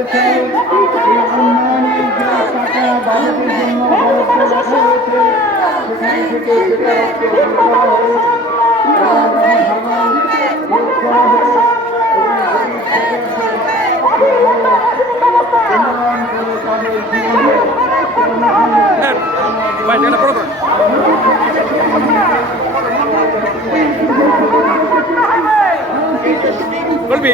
বলতে চাই যে উন্নয়নের যে টাকা বাজেটের জন্য বরাদ্দ রাখা হয়েছে সেখান থেকে সেটা রক্ত করা হোক এবং ভাঙন রোধ করা হোক এবং গরিব উন্নয়ন করে তাদের জীবনে বলবি